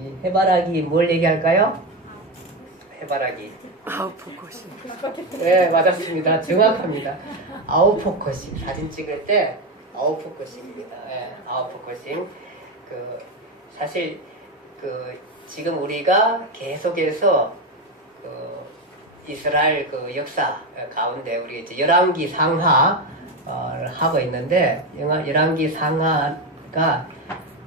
이 해바라기 뭘 얘기할까요? 해바라기. 아웃포커싱. 네, 맞았습니다. 정확합니다. 아웃포커싱. 사진 찍을 때 아웃포커싱입니다. 네, 아웃포커싱. 사실 지금 우리가 계속해서 이스라엘 역사 가운데 우리 이제 열왕기 상하를 하고 있는데 열왕기 상하가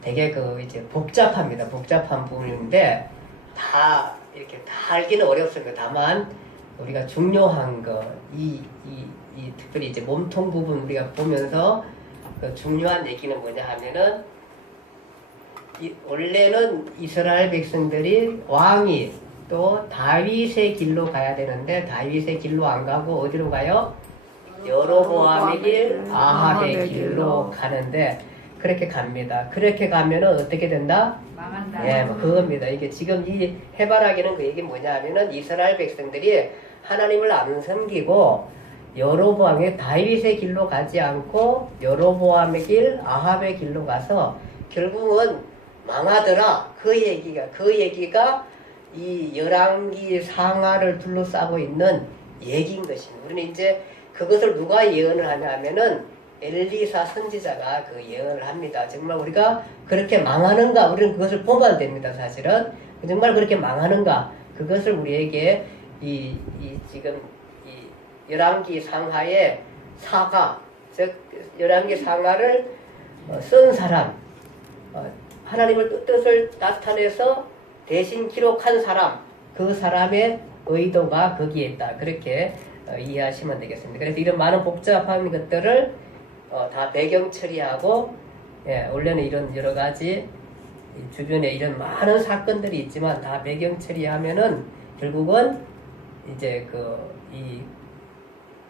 되게 이제 복잡합니다. 복잡한 부분인데 다 이렇게 다 알기는 어렵습니다. 다만 우리가 중요한 특별히 이제 몸통 부분 우리가 보면서 중요한 얘기는 뭐냐 하면은 원래는 이스라엘 백성들이 왕이 또 다윗의 길로 가야 되는데 다윗의 길로 안 가고 어디로 가요? 여로보암의 길, 아합의 길로 가는데 그렇게 갑니다. 그렇게 가면은 어떻게 된다? 망한다. 예, 뭐 그겁니다. 이게 지금 이 해바라기는 그 얘기 뭐냐 하면은 이스라엘 백성들이 하나님을 안 섬기고 여로보암의 다윗의 길로 가지 않고 여로보암의 길, 아합의 길로 가서 결국은 망하더라. 그 얘기가 이 열왕기 상하를 둘러싸고 있는 얘기인 것입니다. 우리는 이제 그것을 누가 예언을 하냐 하면은 엘리사 선지자가 그 예언을 합니다. 정말 우리가 그렇게 망하는가? 우리는 그것을 보면 됩니다. 사실은 정말 그렇게 망하는가? 그것을 우리에게 지금 열왕기 상하의 사가, 즉 열왕기 상하를 쓴 사람, 하나님의 뜻을 나타내서 대신 기록한 사람, 그 사람의 의도가 거기에 있다. 그렇게 이해하시면 되겠습니다. 그래서 이런 많은 복잡한 것들을 다 배경 처리하고, 예, 원래는 이런 여러 가지 주변에 이런 많은 사건들이 있지만 다 배경 처리하면은 결국은 이제 이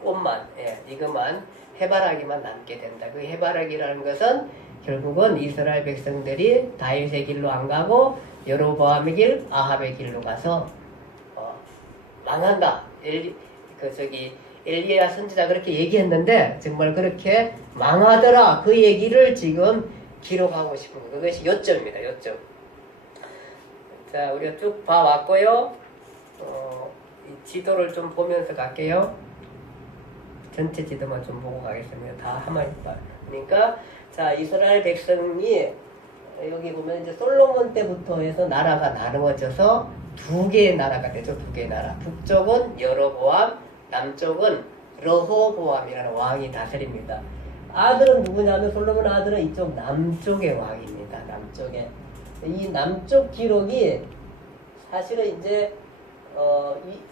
꽃만, 예, 이것만 해바라기만 남게 된다. 그 해바라기라는 것은 결국은 이스라엘 백성들이 다윗의 길로 안 가고 여로보암의 길, 아합의 길로 가서 망한다. 엘리야 선지자 그렇게 얘기했는데 정말 그렇게 망하더라. 그 얘기를 지금 기록하고 싶은 거. 그것이 요점입니다. 요점. 자, 우리가 쭉 봐왔고요. 이 지도를 좀 보면서 갈게요. 전체 지도만 좀 보고 가겠습니다. 다 하면 있다. 그러니까 자, 이스라엘 백성이 여기 보면 이제 솔로몬 때부터 해서 나라가 나누어져서 두 개의 나라가 되죠. 두 개의 나라. 북쪽은 여로보암, 남쪽은 르호보암이라는 왕이 다스립니다. 아들은 누구냐면 솔로몬 아들은 이쪽 남쪽의 왕입니다. 남쪽에. 이 남쪽 기록이 사실은 이제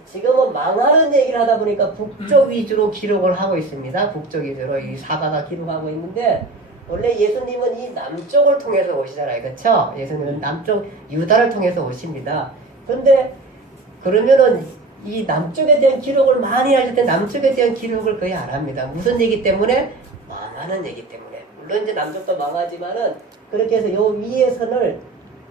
지금은 망하는 얘기를 하다 보니까 북쪽 위주로 기록을 하고 있습니다. 북쪽 위주로 이 사가가 기록하고 있는데 원래 예수님은 이 남쪽을 통해서 오시잖아요. 그렇죠? 예수님은 남쪽 유다를 통해서 오십니다. 그런데 그러면은 이 남쪽에 대한 기록을 많이 할 때 남쪽에 대한 기록을 거의 안 합니다. 무슨 얘기 때문에? 망하는 얘기 때문에. 물론 이제 남쪽도 망하지만은 그렇게 해서 요 위에 선을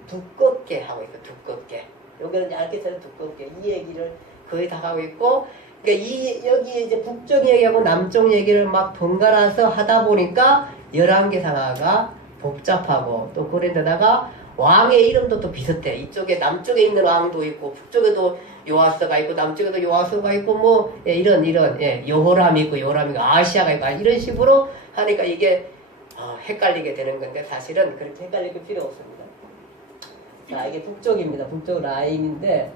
두껍게 하고 있고 두껍게. 여기는 얇게 선 두껍게 이 얘기를 거의 다 하고 있고, 그러니까 여기 이제 북쪽 얘기하고 남쪽 얘기를 막 번갈아서 하다 보니까 열왕기 상하가 복잡하고 또 그런데다가 왕의 이름도 또 비슷해. 이쪽에 남쪽에 있는 왕도 있고 북쪽에도 요아스가 있고 남쪽에도 요아스가 있고 뭐 이런 여호람이 있고 요람이 있고 아시아가 있고 이런 식으로 하니까 이게 헷갈리게 되는 건데 사실은 그렇게 헷갈릴 필요 없습니다. 자, 이게 북쪽입니다. 북쪽 라인인데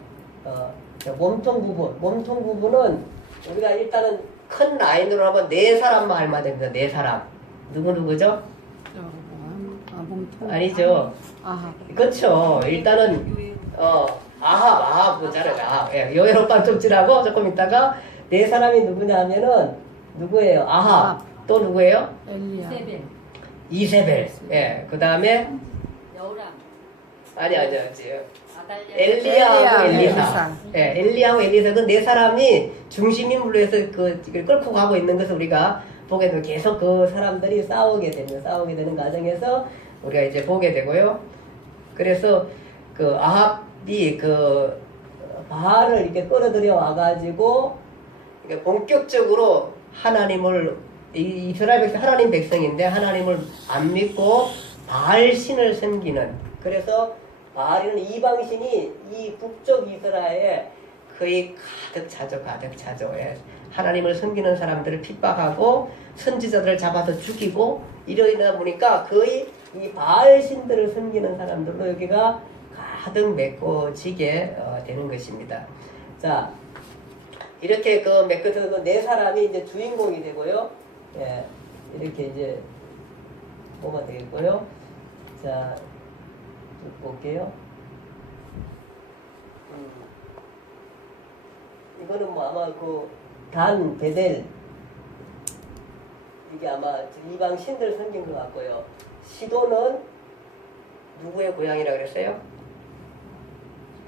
몸통 부분은 우리가 일단은 큰 라인으로 하면 네 사람만 알면 됩니다. 네 사람. 누구죠? 아니죠. 그렇죠. 일단은 아합 보자는 아합. 예, 여호람 좀 지나고 조금 있다가 네 사람이 누구냐면은 누구예요? 아합. 또 누구예요? 엘리야. 이세벨. 예, 그 다음에 여우람. 아니. 아달랴. 엘리야하고 엘리사. 예, 엘리야하고 엘리사 그 네 사람이 중심인물로 해서 이걸 끌고 가고 있는 것을 우리가 보게 되고 계속 그 사람들이 싸우게 되는 과정에서 우리가 이제 보게 되고요. 그래서 그 아합이 그 바알을 이렇게 끌어들여 와가지고 그러니까 본격적으로 하나님을 이스라엘 백성 하나님 백성인데 하나님을 안 믿고 바알 신을 섬기는, 그래서 바알이는 이방신이 이 북쪽 이스라엘에 거의 가득 차죠. 가득 차죠. 예. 하나님을 섬기는 사람들을 핍박하고 선지자들을 잡아서 죽이고 이러다 보니까 거의 이 바알 신들을 섬기는 사람들로 여기가 가득 메꿔지게 되는 것입니다. 자, 이렇게 그 메꿔져서 그 네 사람이 이제 주인공이 되고요. 예, 이렇게 이제 보면 되겠고요. 자, 쭉 볼게요. 이거는 뭐 아마 그 단, 베델 이게 아마 이방 신들 섬긴 것 같고요. 시도는 누구의 고향이라고 그랬어요?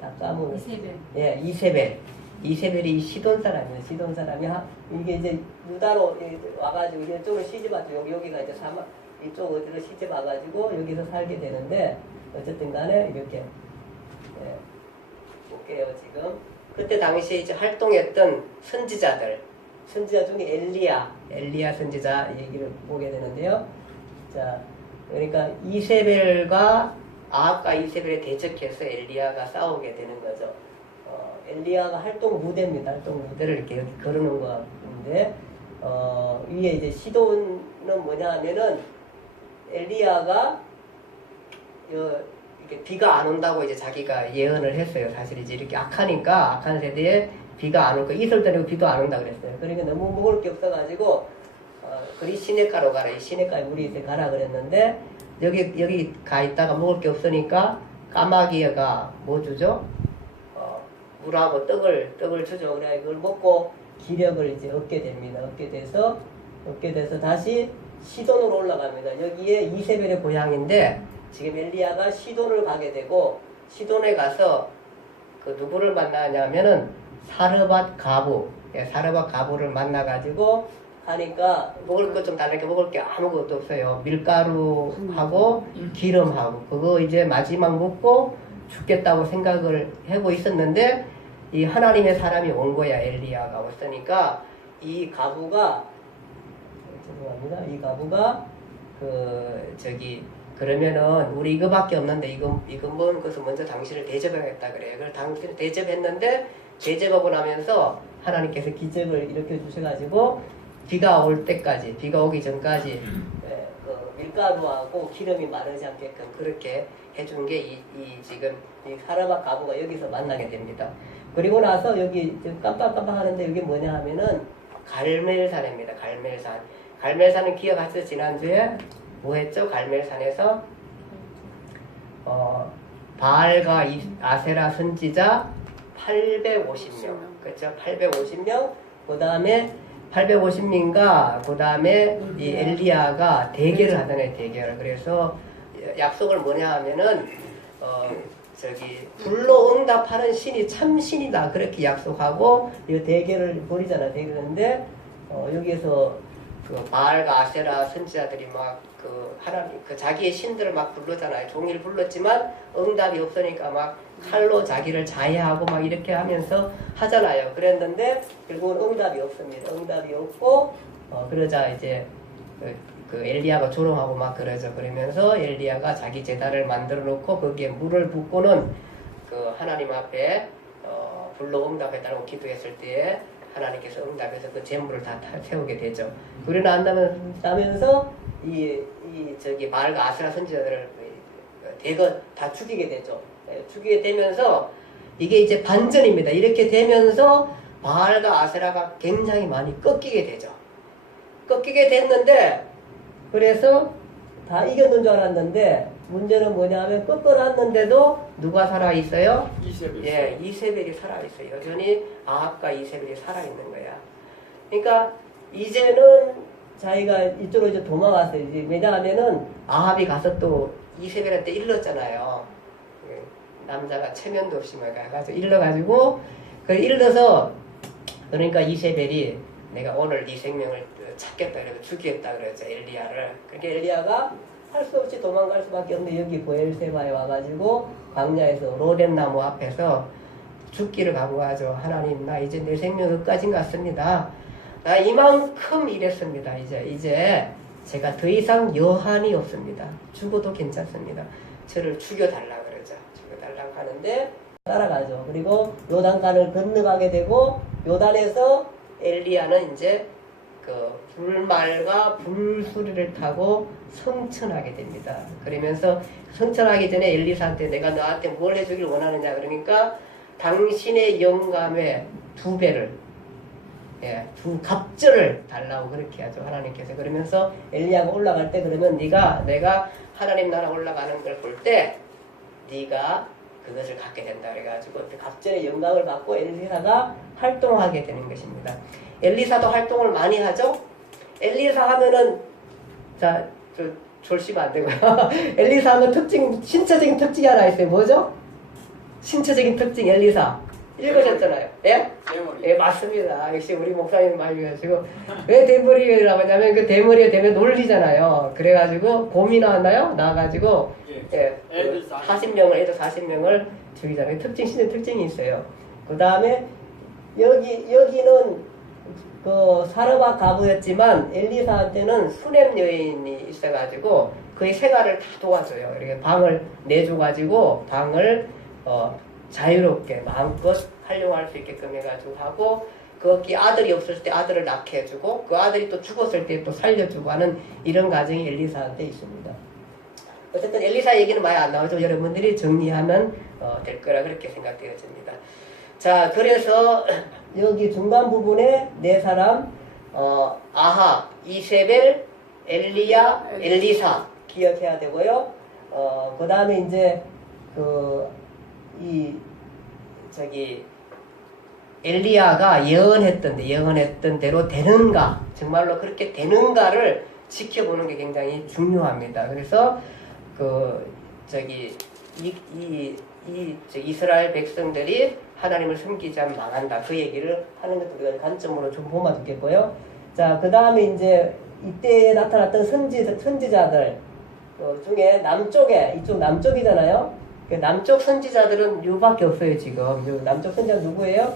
아까 이세벨. 예, 이세벨. 이세벨이 시돈 사람이에요. 시돈 사람이 이게 이제 유다로 와가지고 이쪽으로 시집 왔죠. 여기가 이제 사막 이쪽 어디로 시집 와가지고 여기서 살게 되는데 어쨌든간에 이렇게 예, 볼게요 지금. 그때 당시에 이제 활동했던 선지자 중에 엘리야 선지자 얘기를 보게 되는데요. 자, 그러니까 이세벨과 아합과 이세벨에 대적해서 엘리야가 싸우게 되는 거죠. 엘리야가 활동 무대입니다. 활동 무대를 이렇게 여기 걸어놓은 것 같은데, 위에 이제 시돈은 뭐냐 하면은 엘리야가 이렇게 비가 안 온다고 이제 자기가 예언을 했어요. 사실 이제 이렇게 악한 세대에 비가 안 올 거, 이슬 때리고 비도 안 온다 그랬어요. 그러니까 너무 먹을 게 없어가지고, 그리 시내가로 가라. 이 시내가에 물이 이제 가라 그랬는데, 여기 가 있다가 먹을 게 없으니까 까마귀가 뭐 주죠? 물하고 떡을 주죠. 그래 그걸 먹고 기력을 이제 얻게 됩니다. 얻게 돼서 다시 시돈으로 올라갑니다. 여기에 이세벨의 고향인데 지금 엘리야가 시돈을 가게 되고 시돈에 가서 그 누구를 만나냐면은 사르밧 가부를 만나가지고 하니까 먹을 것 좀 다르게 먹을 게 아무것도 없어요. 밀가루하고 기름하고 그거 이제 마지막 먹고 죽겠다고 생각을 하고 있었는데 이 하나님의 사람이 온 거야. 엘리야가 왔으니까 이 가부가 그러면은 우리 이거밖에 없는데 이거 뭔 것을 먼저 당신을 대접하겠다 그래. 그걸 당신을 대접했는데 대접하고 나면서 하나님께서 기적을 일으켜 주셔가지고 비가 오기 전까지 그 밀가루하고 기름이 마르지 않게끔 그렇게 해준 게 지금 이 사르밧 가부가 여기서 만나게 됩니다. 그리고 나서 여기 지금 깜빡깜빡 하는데 이게 뭐냐 하면은 갈멜산입니다. 갈멜산은 기억하시죠? 지난주에 뭐 했죠? 갈멜산에서 바알과 아세라 선지자 850명 그렇죠? 850명 그 다음에 850명과 그 다음에 이 엘리야가 대결을 하잖아요. 대결을. 그래서 약속을 뭐냐 하면은 불로 응답하는 신이 참 신이다 그렇게 약속하고 이 대결을 벌이잖아. 대결인데 여기에서 그 바알과 아세라 선지자들이 막 그 하나님 그 자기의 신들을 막 부르잖아요. 종일 불렀지만 응답이 없으니까 막 칼로 자기를 자해하고 막 이렇게 하면서 하잖아요. 그랬는데 결국은 응답이 없습니다. 응답이 없고 그러자 이제 그 엘리야가 조롱하고 막 그러죠. 그러면서 엘리야가 자기 제단을 만들어 놓고 거기에 물을 붓고는 그 하나님 앞에 불로 응답해달라고 기도했을 때에 하나님께서 응답해서 그 재물을 다 태우게 되죠. 그러고 나면서 바알과 아세라 선지자들을 대거 다 죽이게 되죠. 죽이게 되면서 이게 이제 반전입니다. 이렇게 되면서 바알과 아세라가 굉장히 많이 꺾이게 되죠. 꺾이게 됐는데 그래서 다 이겼는 줄 알았는데 문제는 뭐냐면 꺾어놨는데도 누가 살아있어요? 이세벨. 예, 이세벨이 살아있어요. 여전히 아합과 이세벨이 살아있는 거야. 그러니까 이제는 자기가 이쪽으로 이제 도망갔어요. 이제 왜냐하면은 아합이 가서 또 이세벨한테 일렀잖아요. 남자가 체면도 없이 막 가가지고 일러가지고 일러서 그러니까 이세벨이 내가 오늘 네 생명을 찾겠다 그래서 죽이겠다 그랬죠. 엘리야를. 그러니까 엘리야가 할 수 없이 도망갈 수밖에 없는데 여기 보엘세바에 와가지고 광야에서 로뎀나무 앞에서 죽기를 각오하죠. 하나님 나 이제 내 생명 끝까지인 것 같습니다. 나 이만큼 일했습니다. 이제 제가 더 이상 여한이 없습니다. 죽어도 괜찮습니다. 저를 죽여달라 그러죠. 딱 하는데 따라가죠. 그리고 요단강을 건너가게 되고 요단에서 엘리야는 이제 그 불말과 불수리를 타고 성천하게 됩니다. 그러면서 성천하기 전에 엘리사한테 내가 너한테 뭘 해주길 원하느냐 그러니까 당신의 영감의 2배를 두 갑절을 달라고 그렇게 하죠. 하나님께서. 그러면서 엘리야가 올라갈 때 그러면 내가 하나님 나라 올라가는 걸 볼 때 네가 그것을 갖게 된다 그래가지고 갑절의 영광을 받고 엘리사가 활동하게 되는 것입니다. 엘리사도 활동을 많이 하죠. 엘리사 하면은 졸시면 안 되고요. 엘리사 하면 신체적인 특징이 하나 있어요. 뭐죠? 신체적인 특징 엘리사 읽으셨잖아요. 예? 대머리. 예, 맞습니다. 역시 우리 목사님 많이 배우시고 왜 대머리라고 하냐면 그 대머리에 대면 놀리잖아요. 그래가지고 곰이 나와가지고 예. 그 40명을 40명을 죽이잖아요. 신의 특징이 있어요. 그 다음에 여기는 그 사르밧 가부였지만 엘리사한테는 수넴 여인이 있어가지고 그의 생활을 다 도와줘요. 이렇게 방을 내줘가지고 방을 자유롭게 마음껏 활용할 수 있게끔 해가지고 하고 거기 아들이 없을 때 아들을 낳게 해주고 그 아들이 또 죽었을 때 또 살려주고 하는 이런 가정이 엘리사한테 있습니다. 어쨌든 엘리사 얘기는 많이 안 나오죠. 여러분들이 정리하면 될 거라 그렇게 생각되어집니다. 자, 그래서 여기 중간 부분에 4사람 아합, 이세벨, 엘리야, 엘리사 기억해야 되고요. 그 다음에 이제 엘리야가 예언했던 대로 되는가, 정말로 그렇게 되는가를 지켜보는 게 굉장히 중요합니다. 그래서 이스라엘 백성들이 하나님을 숨기지 않으면 망한다. 그 얘기를 하는 것도 우리가 관점으로 좀 보면 좋겠고요. 자, 그 다음에 이제 이때에 나타났던 선지자들 중에 이쪽 남쪽이잖아요. 그 남쪽 선지자들은 요밖에 없어요, 지금. 남쪽 선지자 누구예요?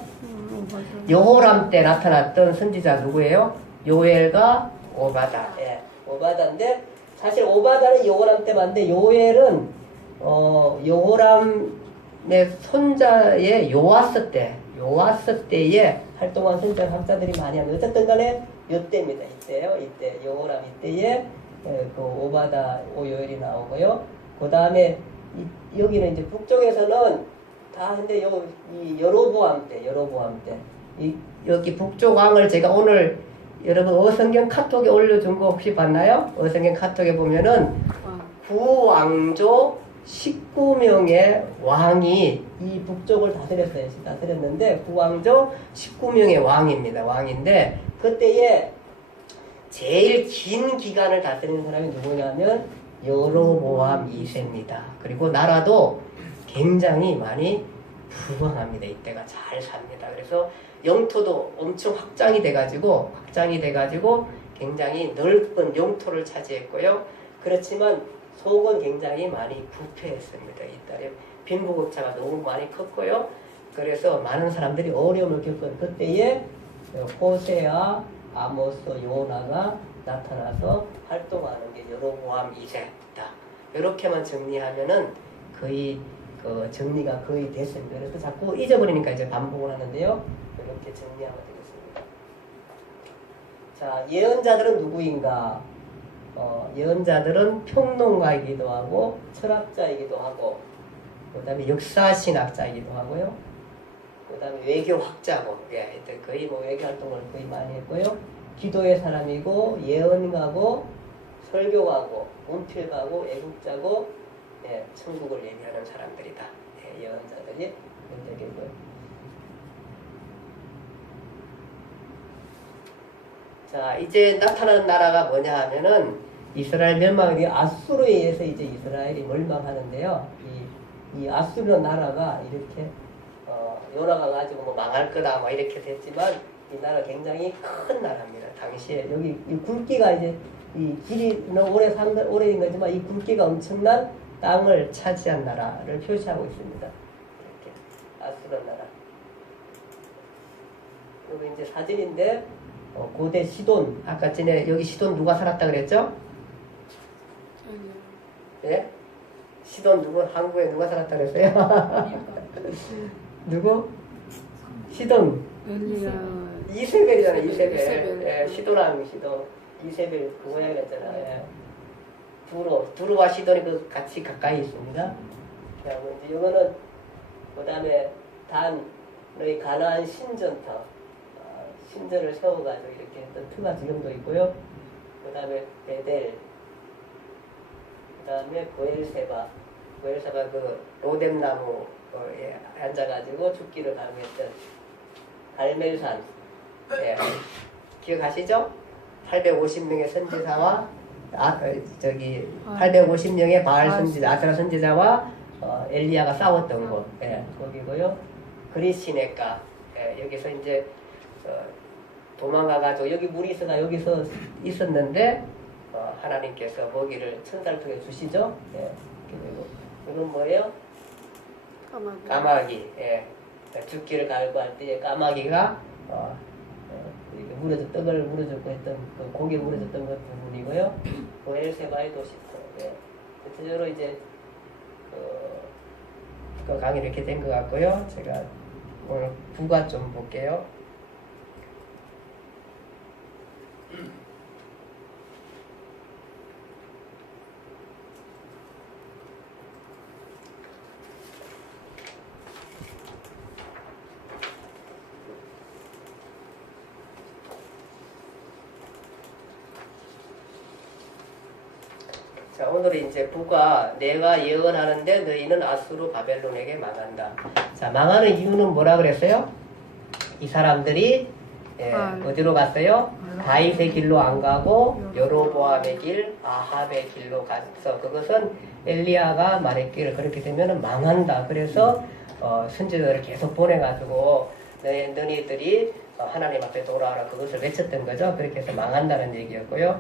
여호람 때 나타났던 선지자 누구예요? 요엘과 오바다. 예, 오바다인데, 사실 오바다는 여호람 때 봤는데, 요엘은, 여호람의 손자의 요아스 때에 활동한 선지자 학자들이 많이 합니다. 어쨌든 간에 요때입니다. 이때요. 이때, 여호람 이때에 그 오바다, 오요엘이 나오고요. 그 다음에 여기는 이제 북쪽에서는 다 근데 이 여로보암 때 여기 북쪽 왕을 제가 오늘 여러분 어성경 카톡에 올려준 거 혹시 봤나요? 어성경 카톡에 보면은 구왕조 19명의 왕이 이 북쪽을 다스렸어요. 다스렸는데 구왕조 19명의 왕인데 그때에 제일 긴 기간을 다스리는 사람이 누구냐면 여로보암 2세입니다. 그리고 나라도 굉장히 많이 부강합니다. 이때가 잘 삽니다. 그래서 영토도 엄청 확장이 돼가지고 굉장히 넓은 영토를 차지했고요. 그렇지만 속은 굉장히 많이 부패했습니다. 이때 빈부격차가 너무 많이 컸고요. 그래서 많은 사람들이 어려움을 겪은 그때에 호세아, 아모스, 요나가 나타나서 활동하는 게 여로보암 2세다. 이렇게만 정리하면은 거의 정리가 거의 됐습니다. 그래서 자꾸 잊어버리니까 이제 반복을 하는데요. 이렇게 정리하면 되겠습니다. 자, 예언자들은 누구인가? 예언자들은 평론가이기도 하고 철학자이기도 하고 그 다음에 역사신학자이기도 하고요. 그 다음에 외교학자고 거의 외교 활동을 거의 많이 했고요. 기도의 사람이고 예언가고 설교가고 문필가고 애국자고 천국을 얘기하는 사람들이다. 예언자들이 되겠고요. 자, 이제 나타나는 나라가 뭐냐 하면은 이스라엘 멸망이 아수르에 의해서 이제 이스라엘이 멸망하는데요. 이 아수르 나라가 이렇게 요나가 가지고 뭐 망할 거다 뭐 이렇게 됐지만 이 나라 굉장히 큰 나라입니다. 당시에 여기 이 굵기가 이제 이 길이 너무 오래된 거지만 이 굵기가 엄청난 땅을 차지한 나라를 표시하고 있습니다. 이렇게 아수르 나라. 여기 이제 사진인데 고대 시돈 아까 전에 여기 시돈 누가 살았다 그랬죠? 예? 시돈 누구 한국에 누가 살았다 그랬어요? 누구? 시돈 엘리야. 이세벨이잖아요. 이세벨. 이세벨. 예, 시도랑 시도 이세벨 그 모양이었잖아. 예. 두루와 시돈이 그 같이 가까이 있습니다. 자, 이제 이거는 그다음에 단 너희 가나안 신전터 신전을 세워가지고 이렇게 했던 터가 지금도 있고요. 그다음에 베델, 그다음에 고엘세바 그 로뎀나무에 앉아가지고 죽기를 강요했던 갈멜산. 예. 기억하시죠? 850명의 선지자와 850명의 바알 선지자, 아스라 선지자와 엘리야가 싸웠던 곳. 예, 거기고요. 그리시네가. 예, 여기서 이제 도망가가지고 여기 물이 있어가 여기서 있었는데 하나님께서 먹이를 천사를 통해 주시죠. 예. 그리고 이건 뭐예요? 까마귀. 예. 죽기를 갈구할 때 까마귀가 이렇게 떡을 물어줬고 했던 그 고기 물어줬던 것 부분이고요. 고엘세바의 도시터. 예. 대체적으로 이제 그 강의 이렇게 된 것 같고요. 제가 오늘 부가 좀 볼게요. 자, 오늘은 이제 부가 내가 예언하는데 너희는 아수르 바벨론에게 망한다. 자, 망하는 이유는 뭐라 그랬어요? 이 사람들이 어디로 갔어요? 다윗의 길로 안 가고 여로보암의 길, 아합의 길로 가서 그것은 엘리야가 말했기를 그렇게 되면 망한다. 그래서 선지자들을 계속 보내가지고 너희들이 하나님 앞에 돌아와라 그것을 외쳤던 거죠. 그렇게 해서 망한다는 얘기였고요.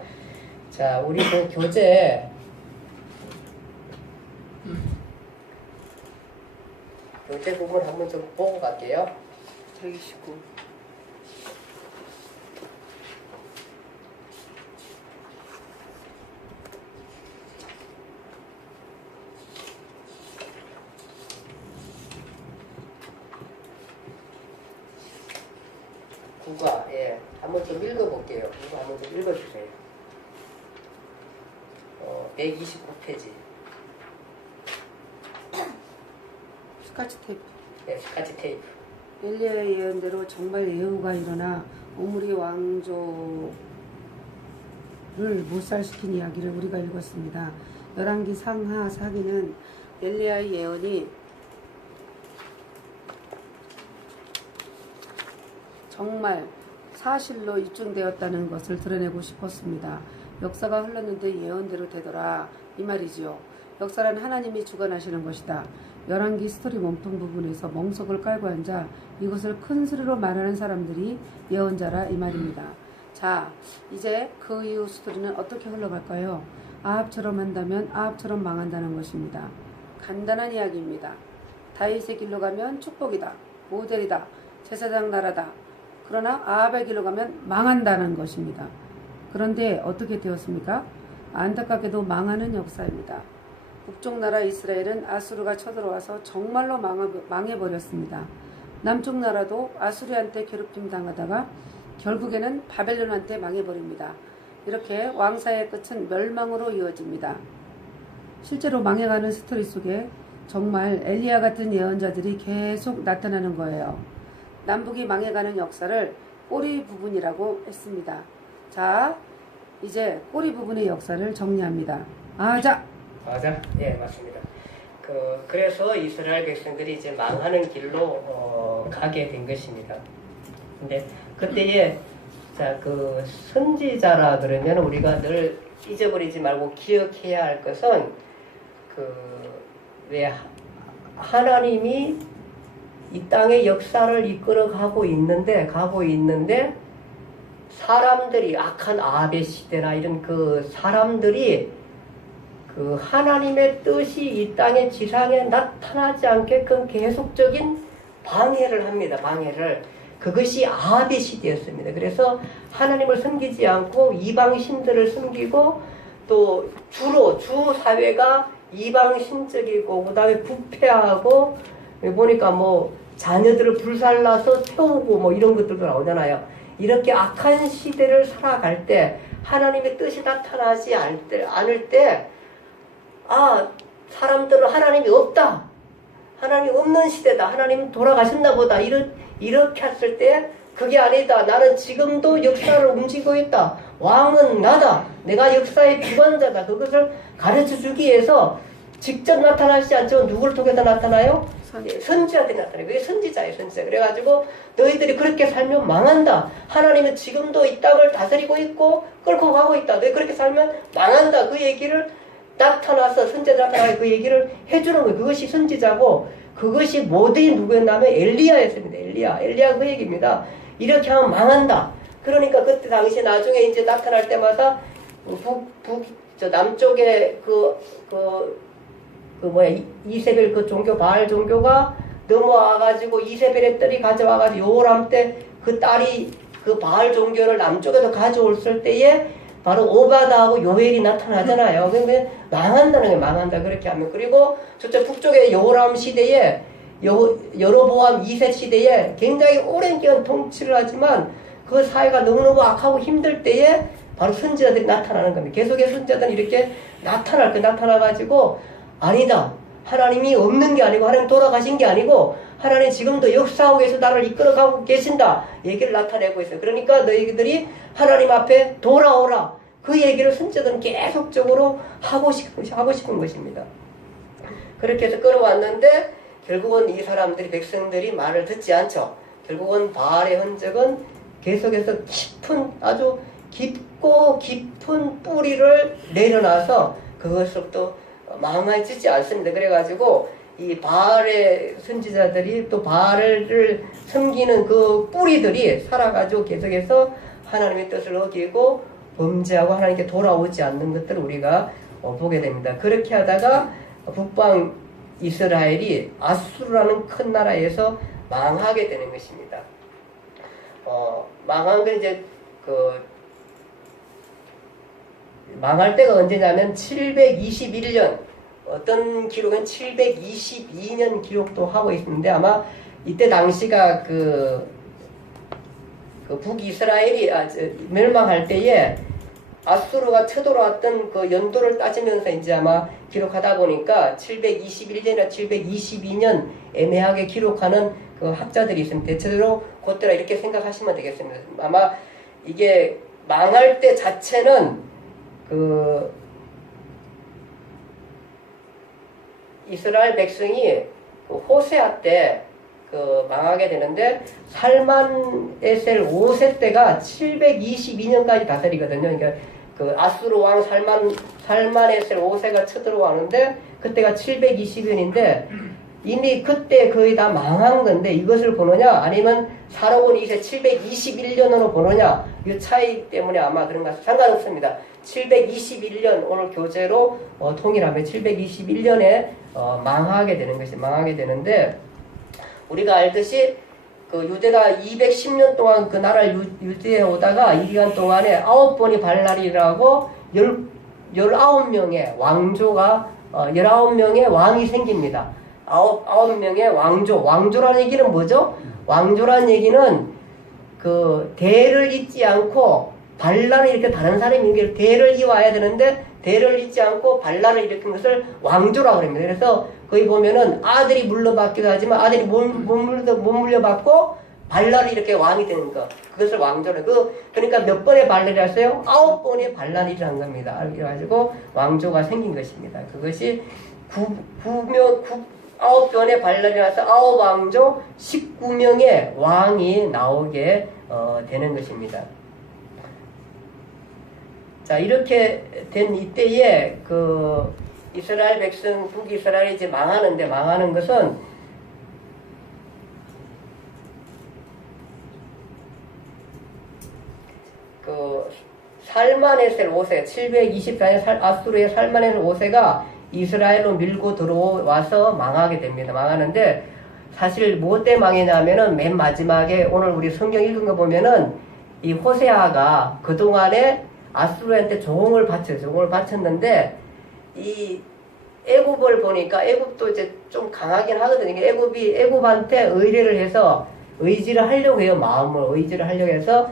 자, 우리 그 교재 부분 한번 좀 보고 갈게요. 129. 국어, 예, 한번 좀 읽어볼게요. 국어 한번 좀 읽어주세요. 129페이지. 스카치 테이프. 네, 스카치 테이프. 엘리야의 예언대로 정말 예후가 일어나 오므리 왕조를 몰살시킨 이야기를 우리가 읽었습니다. 열왕기 상하 사기는 엘리야의 예언이 정말 사실로 입증되었다는 것을 드러내고 싶었습니다. 역사가 흘렀는데 예언대로 되더라 이 말이지요. 역사란 하나님이 주관하시는 것이다. 열왕기 스토리 몸통 부분에서 멍석을 깔고 앉아 이것을 큰 소리로 말하는 사람들이 예언자라 이 말입니다. 자, 이제 그 이후 스토리는 어떻게 흘러갈까요? 아합처럼 한다면 아합처럼 망한다는 것입니다. 간단한 이야기입니다. 다윗의 길로 가면 축복이다, 모델이다, 제사장 나라다. 그러나 아합의 길로 가면 망한다는 것입니다. 그런데 어떻게 되었습니까? 안타깝게도 망하는 역사입니다. 북쪽 나라 이스라엘은 아수르가 쳐들어와서 정말로 망해버렸습니다. 남쪽 나라도 아수르한테 괴롭힘 당하다가 결국에는 바벨론한테 망해버립니다. 이렇게 왕사의 끝은 멸망으로 이어집니다. 실제로 망해가는 스토리 속에 정말 엘리야 같은 예언자들이 계속 나타나는 거예요. 남북이 망해가는 역사를 꼬리 부분이라고 했습니다. 자, 이제 꼬리 부분의 역사를 정리합니다. 맞아, 예, 맞습니다. 그래서 이스라엘 백성들이 이제 망하는 길로 가게 된 것입니다. 근데 그때에 그 선지자라 그러면 우리가 늘 잊어버리지 말고 기억해야 할 것은 왜 하나님이 이 땅의 역사를 이끌어 가고 있는데 사람들이 악한 아합의 시대나 이런 그 사람들이 그 하나님의 뜻이 이 땅의 지상에 나타나지 않게끔 계속적인 방해를 합니다. 방해를. 그것이 아합의 시대였습니다. 그래서 하나님을 섬기지 않고 이방 신들을 섬기고 또 주로 주 사회가 이방 신적이고 그다음에 부패하고 보니까 뭐 자녀들을 불살라서 태우고 뭐 이런 것들도 나오잖아요. 이렇게 악한 시대를 살아갈 때 하나님의 뜻이 나타나지 않을 때 사람들은 하나님이 없다. 하나님이 없는 시대다. 하나님 돌아가셨나 보다. 이렇게 했을 때 그게 아니다. 나는 지금도 역사를 움직이고 있다. 왕은 나다. 내가 역사의 주관자다. 그것을 가르쳐 주기 위해서 직접 나타나지 않지만 누구를 통해서 나타나요? 선지자들이 나타나요. 그게 선지자예요. 선지자. 그래가지고 너희들이 그렇게 살면 망한다. 하나님은 지금도 이 땅을 다스리고 있고 끌고 가고 있다. 너희 그렇게 살면 망한다. 그 얘기를 나타나서 선지자 나타나서 그 얘기를 해주는 거예요. 그것이 선지자고 그것이 모델이 누구였냐면 엘리야였습니다. 엘리야 그 얘기입니다. 이렇게 하면 망한다. 그러니까 그때 당시 나중에 이제 나타날 때마다 남쪽에 이세벨 그 종교 바알 종교가 넘어와가지고 이세벨의 딸이 가져와가지고 요람 때 그 딸이 그 바알 종교를 남쪽에서 가져올을 때에 바로 오바다하고 요엘이 나타나잖아요. 그러니까 망한다는 거예요. 망한다. 그렇게 하면. 그리고 저쪽 북쪽의 여호람 시대에 여로보암 2세 시대에 굉장히 오랜 기간 통치를 하지만 그 사회가 너무너무 악하고 힘들 때에 바로 선지자들이 나타나는 겁니다. 계속해서 선지자들이 이렇게 나타나가지고 아니다. 하나님이 없는 게 아니고 하나님 돌아가신 게 아니고 하나님 지금도 역사하고 계셔 나를 이끌어가고 계신다. 얘기를 나타내고 있어요. 그러니까 너희들이 하나님 앞에 돌아오라. 그 얘기를 선지자들은 계속적으로 하고 싶은 것입니다. 그렇게 해서 끌어왔는데 결국은 이 사람들이 백성들이 말을 듣지 않죠. 결국은 바알의 흔적은 계속해서 아주 깊고 깊은 뿌리를 내려놔서 그것으로부터 망하지 않습니다. 그래가지고 이 바알의 선지자들이 또 바알을 섬기는 그 뿌리들이 살아가지고 계속해서 하나님의 뜻을 어기고 범죄하고 하나님께 돌아오지 않는 것들을 우리가 보게 됩니다. 그렇게 하다가 북방 이스라엘이 아수르라는 큰 나라에서 망하게 되는 것입니다. 망한 건 이제 망할 때가 언제냐면 721년 어떤 기록은 722년 기록도 하고 있는데 아마 이때 당시가 그 북이스라엘이 멸망할 때에 아수르가 쳐들어왔던 그 연도를 따지면서 이제 아마 기록하다 보니까 721년이나 722년 애매하게 기록하는 그 학자들이 있습니다. 대체로 그때라 이렇게 생각하시면 되겠습니다. 아마 이게 망할 때 자체는 이스라엘 백성이 호세아 때 망하게 되는데 살만에셀 5세 때가 722년까지 다스리거든요. 그러니까 아수르 왕 살만에셀 5세가 쳐들어오는데 그때가 720년인데 이미 그때 거의 다 망한 건데 이것을 보느냐 아니면 사로운 2세 721년으로 보느냐 이 차이 때문에 아마 그런 것 상관없습니다. 721년 오늘 교재로 통일하면 721년에 망하게 되는 것이 망하게 되는데 우리가 알듯이 유대가 210년 동안 그 나라를 유지해 오다가 이 기간 동안에 9번이 발날이라고 19명의 왕조가 19명의 왕이 생깁니다. 9명의 왕조라는 얘기는 뭐죠? 왕조라는 얘기는 대를 잇지 않고 반란을 이렇게 다른 사람이 대를 이와야 되는데 대를 잇지 않고 반란을 일으킨 것을 왕조라고 합니다. 그래서 거기 보면은 아들이 물려받기도 하지만 아들이 못 물려받고 반란이 이렇게 왕이 되는 거. 그것을 왕조를. 그러니까 몇 번의 반란이라서요? 9번의 반란이라는 겁니다. 그래가지고 왕조가 생긴 것입니다. 그것이 9번의 반란이라서 9왕조 19명의 왕이 나오게 되는 것입니다. 자, 이렇게 된 이때에 이스라엘 백성, 북이스라엘이 이제 망하는 것은 살만에셀 5세, 724년 아수르의 살만에셀 5세가 이스라엘로 밀고 들어와서 망하게 됩니다. 망하는데 사실 뭐 때 망했냐면은 맨 마지막에 오늘 우리 성경 읽은 거 보면은 이 호세아가 그동안에 아수르한테 종을 바쳤는데 이 애굽을 보니까 애굽도 이제 좀 강하긴 하거든요. 애굽한테 의뢰를 해서 의지를 하려고 해요. 마음을 의지를 하려고 해서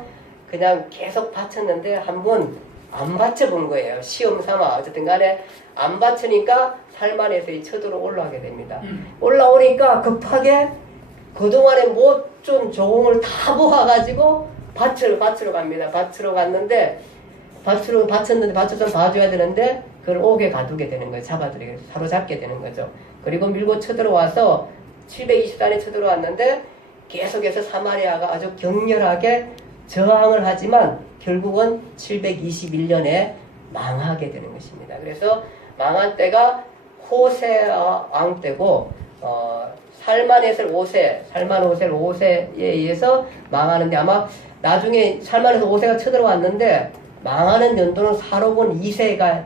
그냥 계속 바쳤는데 한 번 안 바쳐본 거예요. 시험 삼아. 어쨌든 간에 안 바치니까 살만해서 쳐들어 올라가게 됩니다. 올라오니까 급하게 그동안에 못 준 조공을 다 모아가지고 밭으로 갑니다. 밭으로 갔는데 밭을 좀 봐줘야 되는데 그걸 옥에 가두게 되는 거예요. 사로잡게 되는 거죠. 그리고 밀고 쳐들어와서 720단에 쳐들어왔는데 계속해서 사마리아가 아주 격렬하게 저항을 하지만 결국은 721년에 망하게 되는 것입니다. 그래서 망한 때가 호세 왕 때고 살만에셀 5세에 의해서 망하는데 아마 나중에 살만에서 5세가 쳐들어왔는데 망하는 연도는 사로본 2세가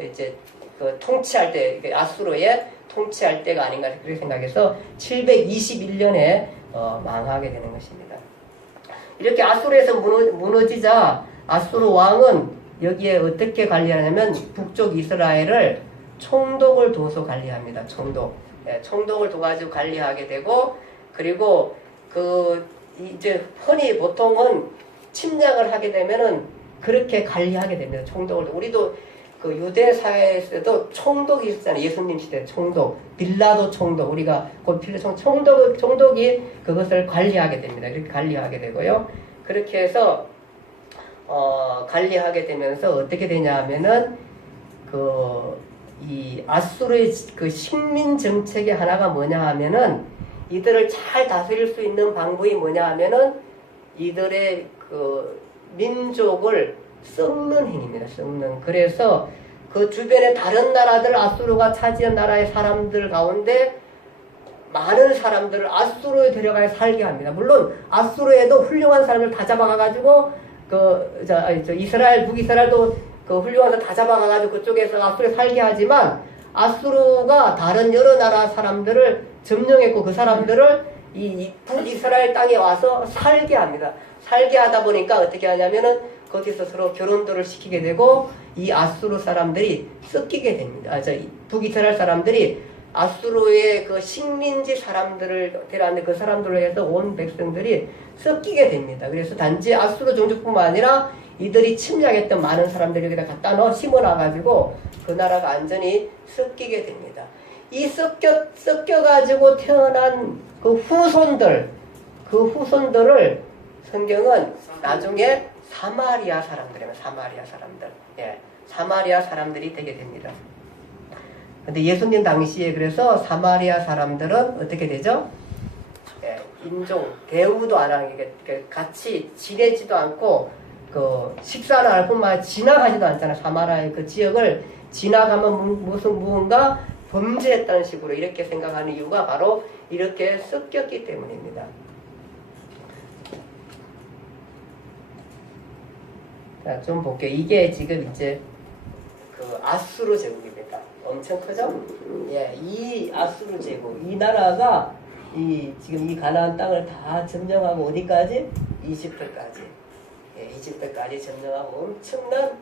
이제 그 통치할 때 아수르에 통치할 때가 아닌가 그렇게 생각해서 721년에 망하게 되는 것입니다. 이렇게 아수르에서 무너지자 아수르 왕은 여기에 어떻게 관리하냐면 북쪽 이스라엘을 총독을 둬서 관리합니다. 총독을 둬가지고 관리하게 되고 그리고 이제 흔히 보통은 침략을 하게 되면은 그렇게 관리하게 됩니다. 총독을. 우리도 그 유대 사회에서도 총독이 있었잖아요. 예수님 시대 총독, 빌라도 총독, 우리가 곧 총독이 그것을 관리하게 됩니다. 그렇게 관리하게 되고요. 그렇게 해서 관리하게 되면서 어떻게 되냐 하면은 이 아수르의 그 식민 정책의 하나가 뭐냐 하면은 이들을 잘 다스릴 수 있는 방법이 뭐냐 하면은 이들의 그 민족을 썩는 행위입니다. 그래서 그 주변의 다른 나라들 아수르가 차지한 나라의 사람들 가운데 많은 사람들을 아수르에 데려가서 살게 합니다. 물론 아수르에도 훌륭한 사람들 다 잡아가가지고 북이스라엘도 그 훌륭한 사람 다 잡아가가지고 그쪽에서 아수르에 살게 하지만 아수르가 다른 여러 나라 사람들을 점령했고 그 사람들을 이 북이스라엘 땅에 와서 살게 합니다. 살게 하다 보니까 어떻게 하냐면은 거기서 서로 결혼들을 시키게 되고 이 아수르 사람들이 섞이게 됩니다. 북이스라엘 사람들이 아수르의 그 식민지 사람들을 데려왔는데 그 사람들로 해서 온 백성들이 섞이게 됩니다. 그래서 단지 아수르 종족뿐만 아니라 이들이 침략했던 많은 사람들을 여기다 갖다 심어놔가지고 그 나라가 완전히 섞이게 됩니다. 이 섞여가지고 태어난 그 후손들을 성경은 나중에 사마리아 사람들이에요. 사마리아 사람들이 되게 됩니다. 근데 예수님 당시에 그래서 사마리아 사람들은 어떻게 되죠? 인종, 대우도 안 하는 게 같이 지내지도 않고 식사를 할 뿐만 아니라 지나가지도 않잖아요. 사마리아의 그 지역을 지나가면 무언가 범죄했다는 식으로 이렇게 생각하는 이유가 바로 이렇게 섞였기 때문입니다. 자, 좀 볼게요. 이게 지금 이제 그 아수르 제국입니다. 엄청 크죠? 예, 이 아수르 제국, 이 나라가 지금 이 가나안 땅을 다 점령하고 어디까지? 이집트까지. 예, 이집트까지 점령하고 엄청난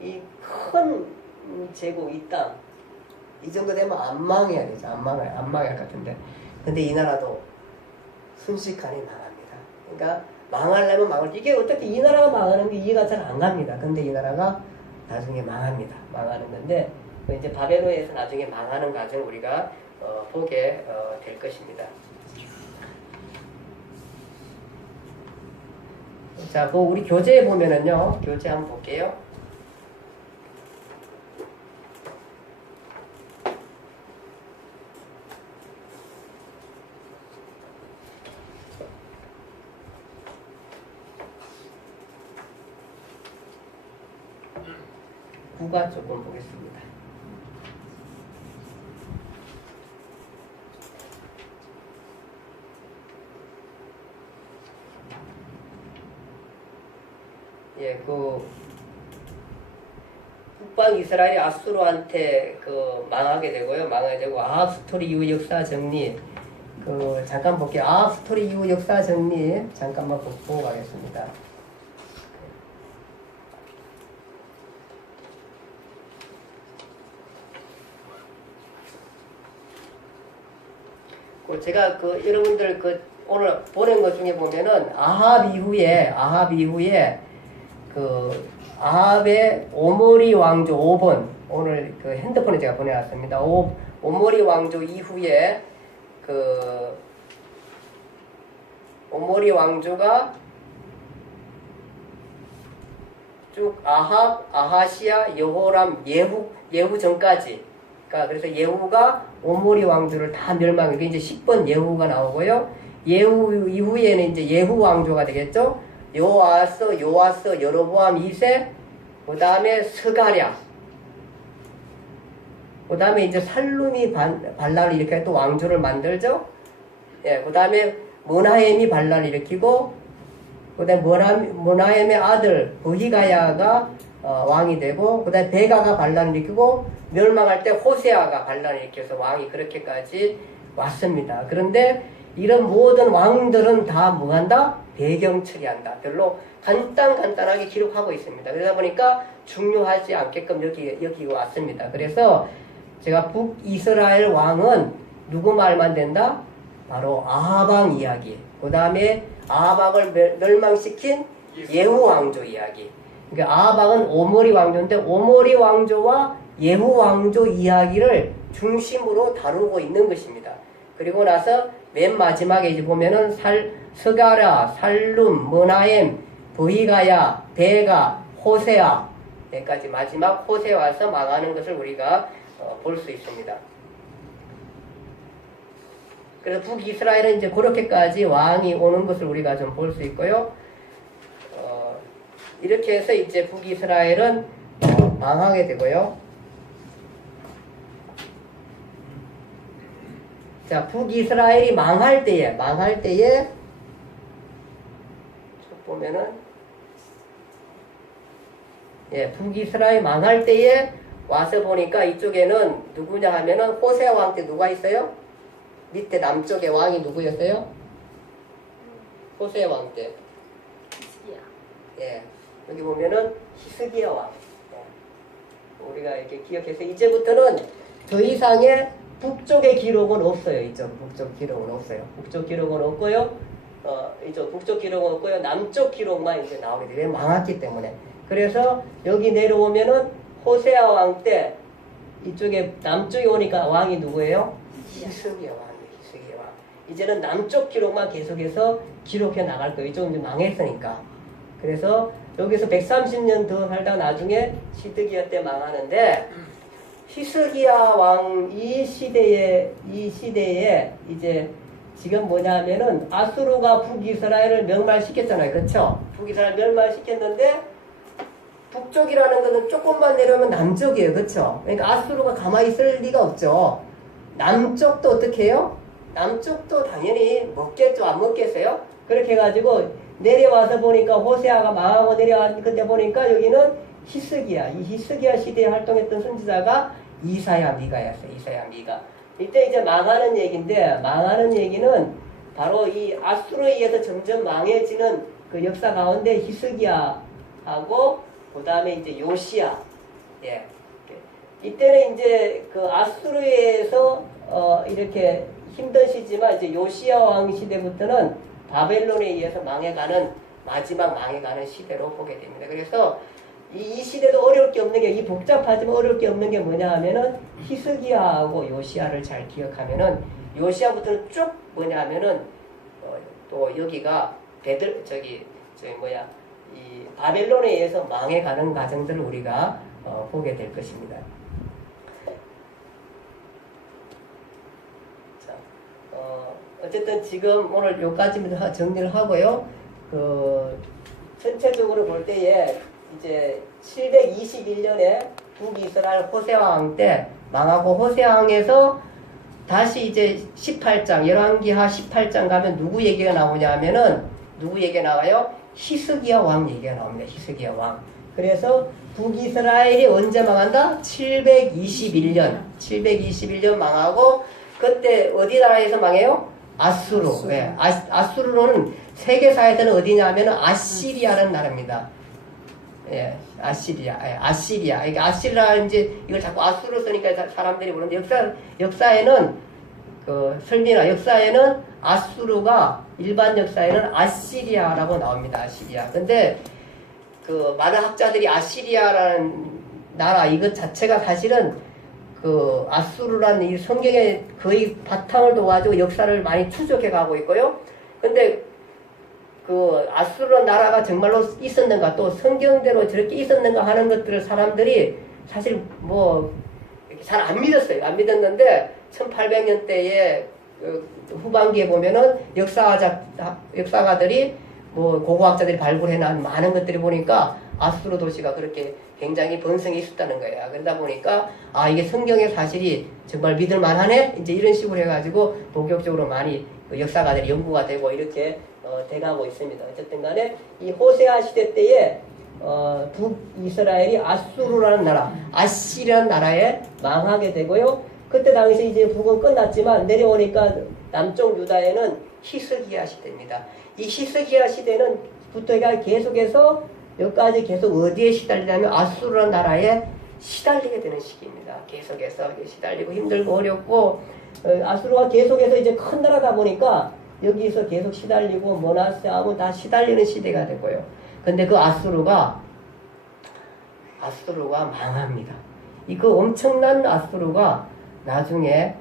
이 큰 제국, 이 땅. 이 정도 되면 안 망해야 되죠. 안 망할 것 같은데. 근데 이 나라도 순식간에 망합니다. 그러니까 망하려면 이게 어떻게 이 나라가 망하는 게 이해가 잘 안 갑니다. 근데 이 나라가 나중에 망합니다. 망하는 건데 이제 바벨론에서 나중에 망하는 과정 우리가 보게 될 것입니다. 자, 우리 교재에 보면은요. 교재 한번 볼게요. 구가 조금 보겠습니다. 예, 북방 이스라엘이 아수르한테 망하게 되고요. 아합 스토리 이후 역사 정리. 잠깐 볼게요. 아합 스토리 이후 역사 정리 잠깐만 보고 가겠습니다. 제가 그 여러분들 그 오늘 보낸 것 중에 보면은 아합 이후에 그 아합의 오므리 왕조 5번 오늘 그 핸드폰에 제가 보내놨습니다. 오므리 왕조 이후에 그 오므리 왕조가 쭉 아합, 아하시아, 여호람, 예후 전까지. 그러니까 그래서 예후가 오므리 왕조를 다 멸망해. 이게 이제 10번 예후가 나오고요. 예후 이후에는 이제 예후 왕조가 되겠죠. 요아스, 여로보암 2세, 그 다음에 스가랴, 그 다음에 이제 살룸이 반란을 이렇게 또 왕조를 만들죠. 예, 그 다음에 모나헴이 반란을 일으키고, 그 다음에 모나헴의 아들 부히가야가 왕이 되고, 그 다음에 베가가 반란을 일으키고, 멸망할 때 호세아가 반란을 일으켜서 왕이 그렇게까지 왔습니다. 그런데 이런 모든 왕들은 다 뭐한다? 배경 처리한다. 별로 간단하게 기록하고 있습니다. 그러다 보니까 중요하지 않게끔 여기고 왔습니다. 그래서 제가 북이스라엘 왕은 누구 말만 된다? 바로 아합왕 이야기. 그 다음에 아합왕을 멸망시킨 예후 왕조 이야기. 그러니까 아합왕은 오므리 왕조인데 오므리 왕조와 예후 왕조 이야기를 중심으로 다루고 있는 것입니다. 그리고 나서 맨 마지막에 이제 보면은 스가랴, 살룸, 모나헴, 부히가야, 베가, 호세아 여기까지 마지막 호세 와서 망하는 것을 우리가 볼 수 있습니다. 그래서 북이스라엘은 이제 그렇게까지 왕이 오는 것을 우리가 좀 볼 수 있고요. 이렇게 해서 이제 북이스라엘은 망하게 되고요. 자, 북이스라엘이 망할 때에 쭉 보면은 예, 북이스라엘 망할 때에 와서 보니까 이쪽에는 누구냐 하면은 호세아 왕 때 누가 있어요? 밑에 남쪽에 왕이 누구였어요? 호세아 왕 때. 히스기야. 예, 여기 보면은 히스기야 왕. 예. 우리가 이렇게 기억해서 이제부터는 더 이상의 북쪽의 기록은 없어요. 이쪽 북쪽 기록은 없어요. 북쪽 기록은 없고요. 이쪽 북쪽 기록은 없고요. 남쪽 기록만 이제 나오게 돼요. 망했기 때문에. 그래서 여기 내려오면은 호세아 왕 때 이쪽에 남쪽에 오니까 왕이 누구예요? 히스기야 왕이에요. 히스기야 왕. 이제는 남쪽 기록만 계속해서 기록해 나갈 거예요. 이쪽은 이제 망했으니까. 그래서 여기서 130년 더 살다가 나중에 시드기야 때 망하는데 히스기야 왕 이 시대에 이제 지금 뭐냐면은 아수르가 북이스라엘을 멸망시켰잖아요. 그렇죠? 북이스라엘 멸망시켰는데 북쪽이라는 것은 조금만 내려오면 남쪽이에요. 그렇죠? 그러니까 아수르가 가만히 있을 리가 없죠. 남쪽도 어떻게 해요? 남쪽도 당연히 먹겠죠. 안 먹겠어요? 그렇게 해가지고 내려와서 보니까 호세아가 망하고 내려왔는데 보니까 여기는 히스기야. 이 히스기야 시대에 활동했던 선지자가 이사야 미가였어요. 이사야 미가. 이때 이제 망하는 얘기인데 망하는 얘기는 바로 이 아수르에 의해서 점점 망해지는 그 역사 가운데 히스기야하고 그 다음에 이제 요시야. 예. 이때는 이제 그 아수르에서 이렇게 힘든 시지만 이제 요시야 왕 시대부터는 바벨론에 의해서 마지막 망해가는 시대로 보게 됩니다. 그래서 이 시대도 어려울 게 없는 게, 이 복잡하지만 어려울 게 없는 게 뭐냐 하면은 히스기야하고 요시야를 잘 기억하면은 요시야부터는 쭉 뭐냐 하면은 또 여기가 이 바벨론에 의해서 망해가는 과정들을 우리가 보게 될 것입니다. 자, 어쨌든 지금 오늘 여기까지부터 정리를 하고요. 전체적으로 볼 때에 이제 721년에 북이스라엘 호세아 왕 때 망하고 호세아 왕에서 다시 이제 18장 열왕기하 18장 가면 누구 얘기가 나오냐 하면은 누구 얘기가 나와요? 히스기야 왕 얘기가 나옵니다. 히스기야 왕. 그래서 북이스라엘이 언제 망한다? 721년 망하고 그때 어디 나라에서 망해요? 아수르. 네. 아수르는 세계사에서는 어디냐면은 아시리아라는 나라입니다. 예, 아시리아. 그러니까 아시리아 이제 이걸 자꾸 아수르 쓰니까 사람들이 모르는데 역사에는 그 그 설리나 역사에는 아수르가 일반 역사에는 아시리아라고 나옵니다. 아시리아. 근데 그 많은 학자들이 아시리아라는 나라 이것 자체가 사실은 그 아수르라는 이 성경의 거의 바탕을 둬가지고 역사를 많이 추적해 가고 있고요. 근데 그 아수르라는 나라가 정말로 있었는가 또 성경대로 저렇게 있었는가 하는 것들을 사람들이 사실 뭐 잘 안 믿었어요. 안 믿었는데 1800년대에 후반기에 보면은 역사가들이 뭐 고고학자들이 발굴해낸 많은 것들이 보니까 아수르 도시가 그렇게 굉장히 번성이 있었다는 거예요. 그러다 보니까 아 이게 성경의 사실이 정말 믿을 만하네 이제 이런 식으로 해가지고 본격적으로 많이 역사가들이 연구가 되고 이렇게 돼가고 있습니다. 어쨌든 간에 이 호세아 시대 때에 북이스라엘이 아수르라는 나라, 아시리라는 나라에 망하게 되고요. 그때 당시 이제 북은 끝났지만 내려오니까 남쪽 유다에는 히스기야 시대입니다. 이 히스기야 시대는 부터가 계속해서 여기까지 계속 어디에 시달리냐면 아수르라는 나라에 시달리게 되는 시기입니다. 계속해서 시달리고 힘들고 어렵고 아수르가 계속해서 이제 큰 나라다 보니까 여기서 계속 시달리고 모나스하고 다 시달리는 시대가 되고요. 근데 그 아수르가 망합니다. 이거 엄청난 아수르가 나중에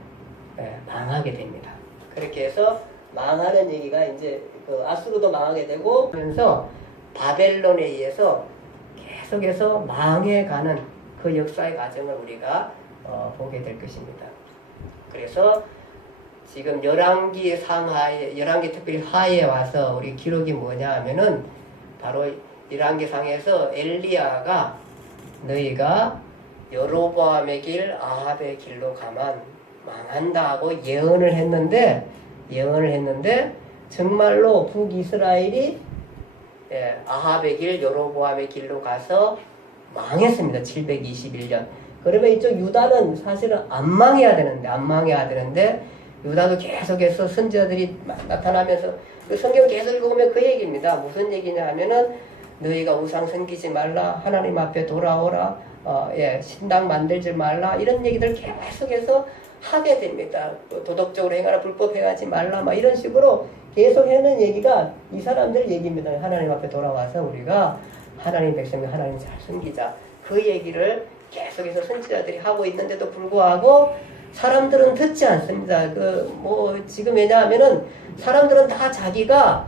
망하게 됩니다. 그렇게 해서 망하는 얘기가 이제 그 아수르도 망하게 되고 그러면서 바벨론에 의해서 계속해서 망해가는 그 역사의 과정을 우리가 보게 될 것입니다. 그래서 지금 열왕기 상하에, 열왕기 특별히 하에 와서 우리 기록이 뭐냐 하면은 바로 열왕기 상에서 엘리야가 너희가 여로보암의 길, 아합의 길로 가면 망한다 하고 예언을 했는데 정말로 북이스라엘이 아합의 길, 여로보암의 길로 가서 망했습니다. 721년. 그러면 이쪽 유다는 사실은 안 망해야 되는데 유다도 계속해서 선지자들이 나타나면서 그 성경 계속 읽어보면 그 얘기입니다. 무슨 얘기냐 하면은 너희가 우상 섬기지 말라, 하나님 앞에 돌아오라, 신당 만들지 말라 이런 얘기들 계속해서 하게 됩니다. 도덕적으로 행하라, 불법 행하지 말라 막 이런 식으로 계속 하는 얘기가 이 사람들 얘기입니다. 하나님 앞에 돌아와서 우리가 하나님 백성이 하나님 잘 섬기자. 그 얘기를 계속해서 선지자들이 하고 있는데도 불구하고 사람들은 듣지 않습니다. 지금 왜냐하면은 사람들은 다 자기가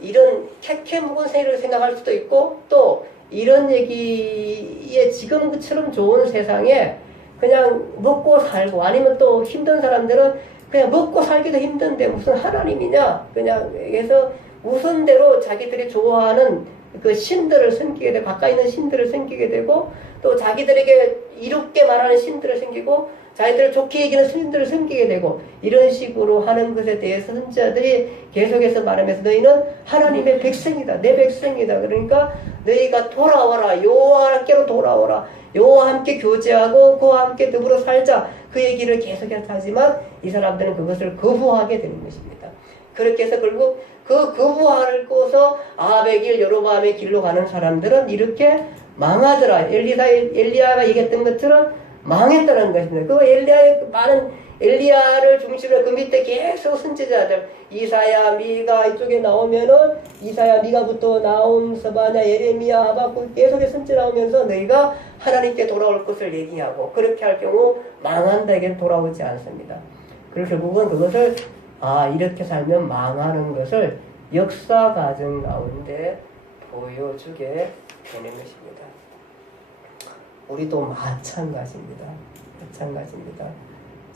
이런 캐캐 묵은 세를 생각할 수도 있고 또 이런 얘기에 지금처럼 좋은 세상에 그냥 먹고 살고 아니면 또 힘든 사람들은 그냥 먹고 살기도 힘든데 무슨 하나님이냐 그냥 해서 우선대로 자기들이 좋아하는 그 신들을 섬기게 되고 가까이 있는 신들을 섬기게 되고 또 자기들에게 이롭게 말하는 신들을 섬기고 자기들을 좋게 여기는 신들을 섬기게 되고 이런 식으로 하는 것에 대해서 선지자들이 계속해서 말하면서 너희는 하나님의 백성이다. 내 백성이다. 그러니까 너희가 돌아와라. 여호와 함께로 돌아오라. 여호와 함께 교제하고 그와 함께 더불어 살자. 그 얘기를 계속해서 하지만 이 사람들은 그것을 거부하게 되는 것입니다. 그렇게 해서 결국 그 거부하고서 아합의 길, 여로보암의 길로 가는 사람들은 이렇게 망하더라. 엘리야가 얘기했던 것처럼 망했다는 것입니다. 그 엘리야의 많은 엘리야를 중심으로 그 밑에 계속 선지자들 이사야, 미가 이쪽에 나오면은 이사야, 미가부터 나옴, 스바냐, 예레미야, 하박국 계속해서 선지 나오면서 너희가 하나님께 돌아올 것을 얘기하고 그렇게 할 경우 망한다에게 돌아오지 않습니다. 그리고 결국은 그것을 이렇게 살면 망하는 것을 역사 과정 가운데 보여주게 되는 것입니다. 우리도 마찬가지입니다.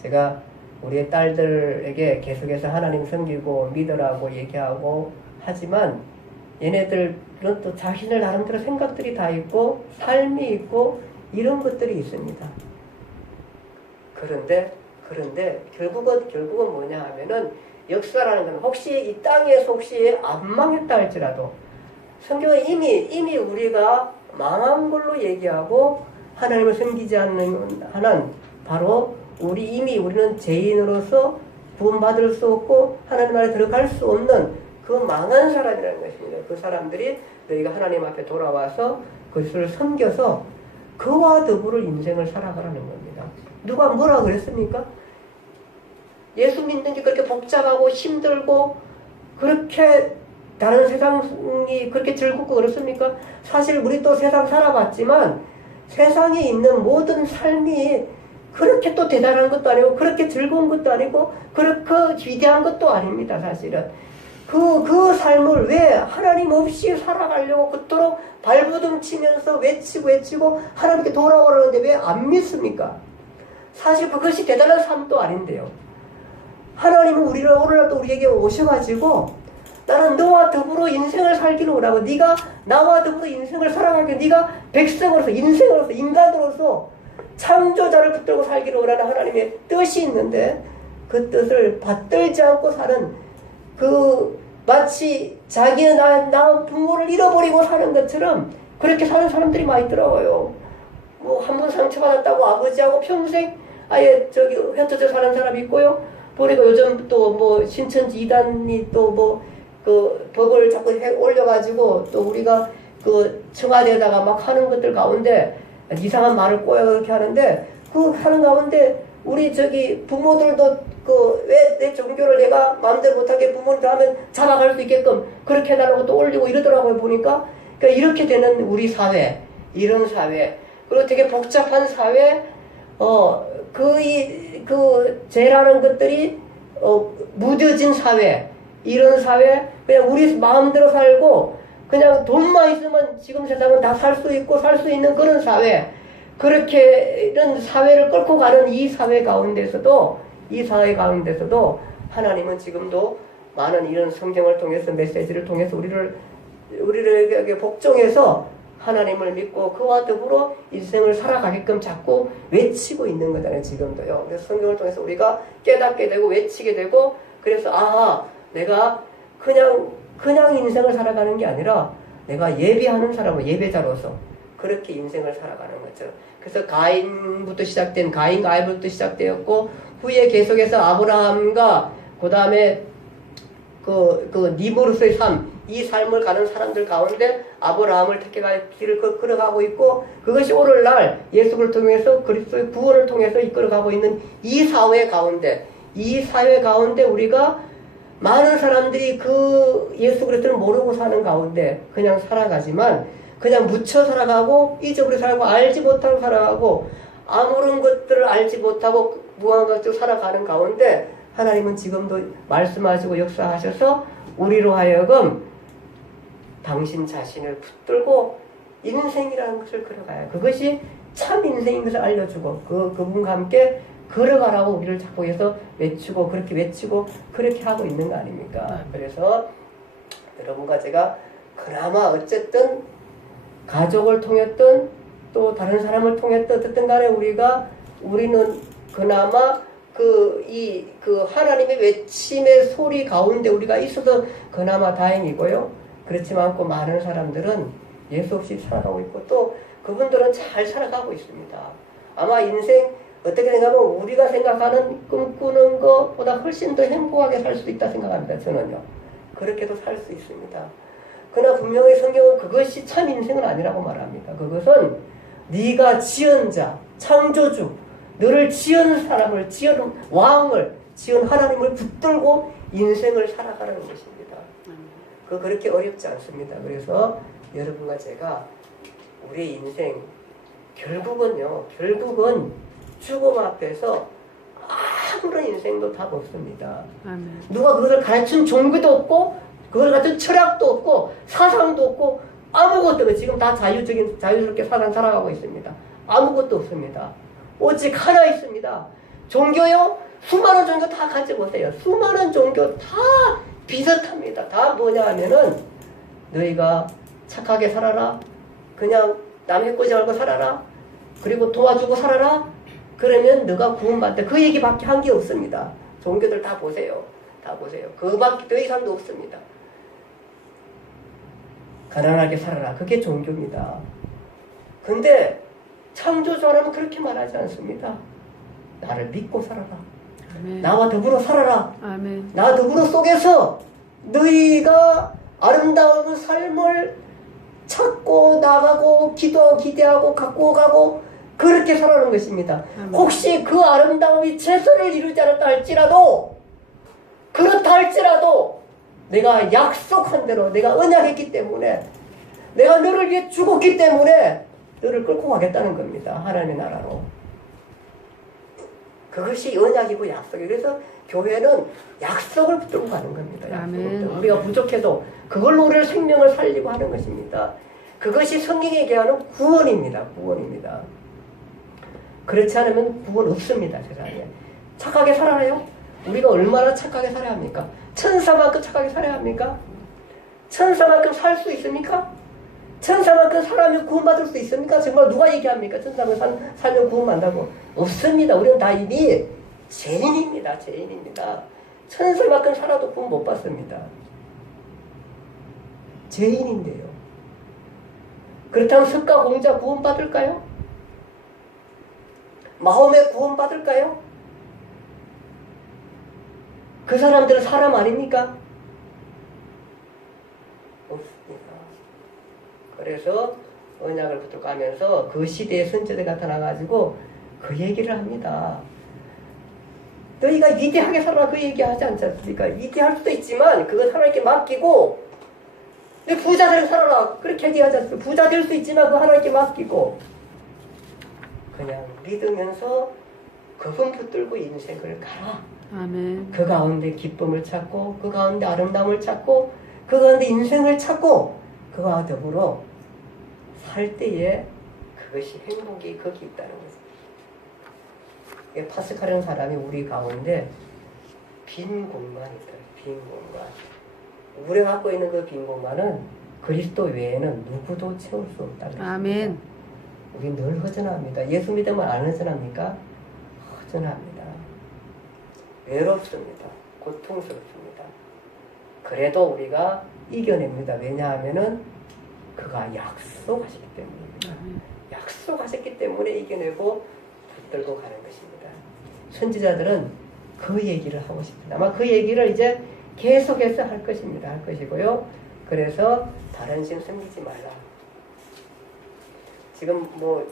제가 우리의 딸들에게 계속해서 하나님 섬기고 믿으라고 얘기하고 하지만 얘네들은 또 자신들 나름대로 생각들이 다 있고 삶이 있고 이런 것들이 있습니다. 그런데 결국은 뭐냐 하면은 역사라는 건 혹시 이 땅에서 혹시 안 망했다 할지라도 성경은 이미 우리가 망한 걸로 얘기하고 하나님을 섬기지 않는 한은 바로 우리는 죄인으로서 구원받을 수 없고 하나님 나라에 들어갈 수 없는 그 망한 사람이라는 것입니다. 그 사람들이 너희가 하나님 앞에 돌아와서 그것을 섬겨서 그와 더불어 인생을 살아가라는 겁니다. 누가 뭐라 그랬습니까? 예수 믿는 게 그렇게 복잡하고 힘들고 그렇게 다른 세상이 그렇게 즐겁고 그렇습니까? 사실 우리 또 세상 살아봤지만 세상에 있는 모든 삶이 그렇게 또 대단한 것도 아니고 그렇게 즐거운 것도 아니고 그렇게 위대한 것도 아닙니다. 사실은 그 삶을 왜 하나님 없이 살아가려고 그토록 발버둥 치면서 외치고 하나님께 돌아오라는데 왜 안 믿습니까? 사실 그것이 대단한 삶도 아닌데요. 하나님은 우리를 오늘날도 우리에게 오셔가지고 나는 너와 더불어 인생을 살기를 원하고 네가 나와 더불어 인생을 살아가게 네가 백성으로서 인생으로서 인간으로서 창조자를 붙들고 살기를 원하는 하나님의 뜻이 있는데 그 뜻을 받들지 않고 사는 마치 자기의 낳은 부모를 잃어버리고 사는 것처럼 그렇게 사는 사람들이 많이 있더라고요. 뭐 한 번 상처받았다고 아버지하고 평생 아예 흩어져 사는 사람이 있고요. 보니까 요즘 또 뭐 신천지 이단이 또 뭐 그 법을 자꾸 올려가지고 또 우리가 그 청와대에다가 막 하는 것들 가운데 이상한 말을 꼬여 그렇게 하는데 그 하는 가운데 우리 부모들도 왜 내 종교를 내가 마음대로 못하게 부모님들 하면 잡아갈 수 있게끔 그렇게 해달라고 또 올리고 이러더라고요. 보니까 그러니까 이렇게 되는 우리 사회 이런 사회 그리고 되게 복잡한 사회 죄라는 것들이 무뎌진 사회 이런 사회 그냥 우리 마음대로 살고 그냥 돈만 있으면 지금 세상은 다 살 수 있고 살 수 있는 그런 사회 그렇게 이런 사회를 끌고 가는 이 사회 가운데서도 하나님은 지금도 많은 이런 성경을 통해서 메시지를 통해서 우리를 복종해서 하나님을 믿고 그와 더불어 인생을 살아가게끔 자꾸 외치고 있는 거잖아요. 지금도요. 그래서 성경을 통해서 우리가 깨닫게 되고 외치게 되고 그래서 내가 그냥 인생을 살아가는 게 아니라 내가 예배하는 사람은 예배자로서 그렇게 인생을 살아가는 거죠. 그래서 가인과 아벨부터 시작되었고 후에 계속해서 아브라함과 그 다음에 니무르스의 삶 이 삶을 가는 사람들 가운데 아브라함을 택해갈 길을 걸어가고 있고 그것이 오늘날 예수를 통해서 그리스도의 구원을 통해서 이끌어가고 있는 이 사회 가운데 우리가 많은 사람들이 예수 그리스도를 모르고 사는 가운데 그냥 살아가지만 그냥 묻혀 살아가고 잊어버려 살아가고 알지 못하고 살아가고 아무런 것들을 알지 못하고 무한 것으로 살아가는 가운데 하나님은 지금도 말씀하시고 역사하셔서 우리로 하여금 당신 자신을 붙들고 인생이라는 것을 걸어가요. 그것이 참 인생인 것을 알려주고 그분과 함께 걸어가라고 우리를 자꾸 해서 외치고 그렇게 하고 있는 거 아닙니까? 그래서 여러분과 제가 그나마 어쨌든 가족을 통했든 또 다른 사람을 통했든 어쨌든 간에 우리는 그나마 하나님의 외침의 소리 가운데 우리가 있어서 그나마 다행이고요. 그렇지만 않고 많은 사람들은 예수 없이 살아가고 있고 또 그분들은 잘 살아가고 있습니다. 아마 인생 어떻게 생각하면 우리가 생각하는 꿈꾸는 것보다 훨씬 더 행복하게 살 수도 있다 생각합니다. 저는요. 그렇게도 살 수 있습니다. 그러나 분명히 성경은 그것이 참 인생은 아니라고 말합니다. 그것은 네가 지은 자, 창조주, 너를 지은 사람을, 지은 왕을, 지은 하나님을 붙들고 인생을 살아가는 것입니다. 그렇게 어렵지 않습니다. 그래서 여러분과 제가 우리의 인생 결국은 죽음 앞에서 아무런 인생도 답 없습니다. 아멘. 누가 그것을 가르친 종교도 없고 그걸 같은 철학도 없고 사상도 없고 아무것도 없어요. 지금 다 자유스럽게 살아가고 있습니다. 아무것도 없습니다. 오직 하나 있습니다. 종교요? 수많은 종교 다 가지 보세요. 수많은 종교 다 비슷합니다. 다 뭐냐 하면은 너희가 착하게 살아라. 그냥 남 해코지 말고 살아라. 그리고 도와주고 살아라. 그러면 너가 구원받다. 그 얘기밖에 한 게 없습니다. 종교들 다 보세요. 그밖에 더 이상도 없습니다. 가난하게 살아라. 그게 종교입니다. 근데 창조주 하나님은 그렇게 말하지 않습니다. 나를 믿고 살아라. 아멘. 나와 더불어 살아라. 아멘. 나 더불어 속에서 너희가 아름다운 삶을 찾고 나가고 기대하고 갖고 가고 그렇게 살아가는 것입니다. 아멘. 혹시 그 아름다움이 최선을 이루지 않았다 할지라도 그렇다 할지라도 내가 약속한 대로 내가 언약했기 때문에 내가 너를 위해 죽었기 때문에 너를 끌고 가겠다는 겁니다. 하나님의 나라로. 그것이 언약이고 약속이에요. 그래서 교회는 약속을 붙들고 가는 겁니다. 약속을 아멘. 붙들고. 우리가 부족해도 그걸로 우리의 생명을 살리고 하는 것입니다. 그것이 성경에 얘기하는 구원입니다. 구원입니다. 그렇지 않으면 구원 없습니다. 세상에. 착하게 살아요? 우리가 얼마나 착하게 살아야 합니까? 천사만큼 착하게 살아야 합니까? 천사만큼 살 수 있습니까? 천사만큼 살아면 구원받을 수 있습니까? 정말 누가 얘기합니까? 천사만큼 살면 구원받는다고. 없습니다. 우리는 다 이미 죄인입니다. 죄인입니다. 천사만큼 살아도 구원 못 받습니다. 죄인인데요. 그렇다면 석가 공자 구원받을까요? 마음에 구원받을까요? 그 사람들은 사람 아닙니까? 없습니다. 그래서 언약을 붙들고 하면서 그 시대의 선지자들이 나타나가지고 그 얘기를 합니다. 너희가 위대하게 살아라 그 얘기하지 않지 않습니까? 위대할 수도 있지만 그건 하나님께 맡기고 너 부자들 살아라 그렇게 얘기하지 않습니까? 부자 될 수 있지만 그거 하나님께 맡기고 그냥 믿으면서 그분 붙들고 인생을 가라. 아멘. 그 가운데 기쁨을 찾고 그 가운데 아름다움을 찾고 그 가운데 인생을 찾고 그와 더불어 살 때에 그것이 행복이 거기 있다는 거죠. 파스칼이라는 사람이 우리 가운데 빈 공간이 있어요. 빈 공간. 우리가 갖고 있는 그 빈 공간은 그리스도 외에는 누구도 채울 수 없다는 거죠. 아멘. 우리 늘 허전합니다. 예수 믿으면 안 허전합니까? 허전합니다. 외롭습니다. 고통스럽습니다. 그래도 우리가 이겨냅니다. 왜냐하면은 그가 약속하셨기 때문입니다. 약속하셨기 때문에 이겨내고 붙들고 가는 것입니다. 선지자들은 그 얘기를 하고 싶습니다. 아마 그 얘기를 이제 계속해서 할 것입니다. 할 것이고요. 그래서 다른 신 섬기지 말라. 지금 뭐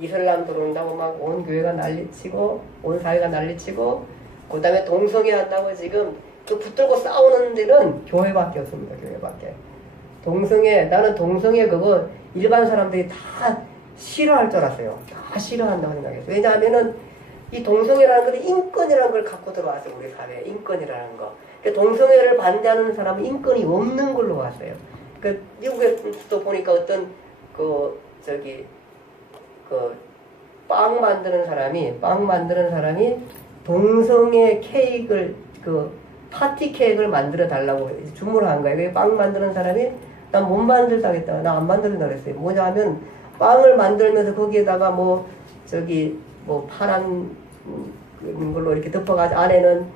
이슬람 들어온다고 막 온 교회가 난리치고 온 사회가 난리치고 그 다음에 동성애 한다고 지금 그 붙들고 싸우는 데는 교회밖에 없습니다. 교회밖에. 동성애, 나는 동성애 그거 일반 사람들이 다 싫어할 줄 알았어요. 다 싫어한다고 생각했어요. 왜냐하면은 이 동성애라는 것은 인권이라는 걸 갖고 들어왔어요. 우리 사회에. 인권이라는 거. 그러니까 동성애를 반대하는 사람은 인권이 없는 걸로 왔어요. 그 미국에서도 보니까 어떤 빵 만드는 사람이 동성애 케이크를 파티 케이크를 만들어 달라고 주문을 한 거예요. 그게 빵 만드는 사람이 난 못 만들다겠다. 나 안 만들다 그랬어요. 뭐냐 하면 빵을 만들면서 거기에다가 파란 걸로 이렇게 덮어가지고 안에는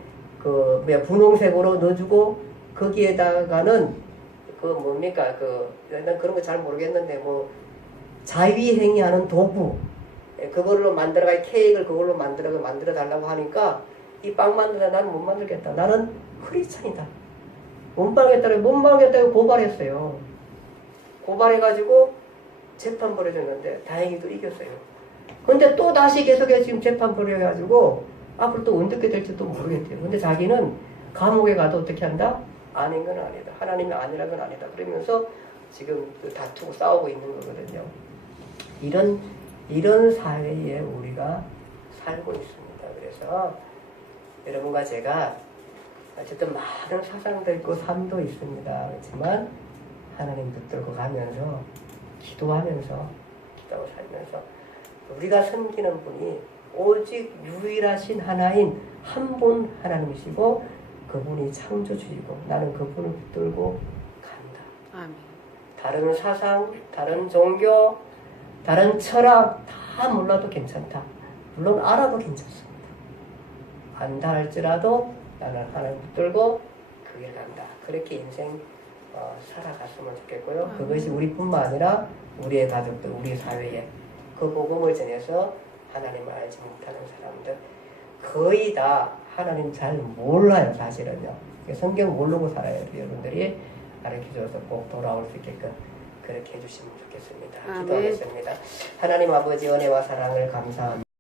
분홍색으로 넣어주고 거기에다가는 난 그런 거 잘 모르겠는데 자위행위하는 도구 그걸로 케이크를 그걸로 만들어 달라고 하니까 이 빵 만들다 나는 못 만들겠다. 나는 크리스찬이다. 못 만들겠다고 고발했어요. 고발해가지고 재판 벌어졌는데 다행히도 이겼어요. 근데 또 다시 계속해서 지금 재판 벌여가지고 앞으로 또 어떻게 될지도 모르겠대요. 근데 자기는 감옥에 가도 어떻게 한다? 아닌 건 아니다. 하나님이 아니라 건 아니다. 그러면서 지금 다투고 싸우고 있는 거거든요. 이런 사회에 우리가 살고 있습니다. 그래서 여러분과 제가 어쨌든 많은 사상도 있고 삶도 있습니다. 그렇지만 하나님 붙들고 가면서 기도하고 살면서 우리가 섬기는 분이 오직 유일하신 하나인 한 분 하나님이시고 그분이 창조주이고 나는 그분을 붙들고 간다. 아멘. 다른 사상, 다른 종교, 다른 철학 다 몰라도 괜찮다. 물론 알아도 괜찮습니다. 안다 할지라도 나는 하나님 붙들고 그 길 간다. 그렇게 인생 살아갔으면 좋겠고요. 그것이 우리뿐만 아니라 우리의 가족들, 우리 사회에 그 복음을 전해서 하나님을 알지 못하는 사람들 거의 다 하나님 잘 몰라요. 사실은요. 성경 모르고 살아요. 여러분들이 가르쳐줘서 꼭 돌아올 수 있게끔 그렇게 해주시면 좋겠습니다. 아멘. 기도하겠습니다. 하나님 아버지 은혜와 사랑을 감사합니다.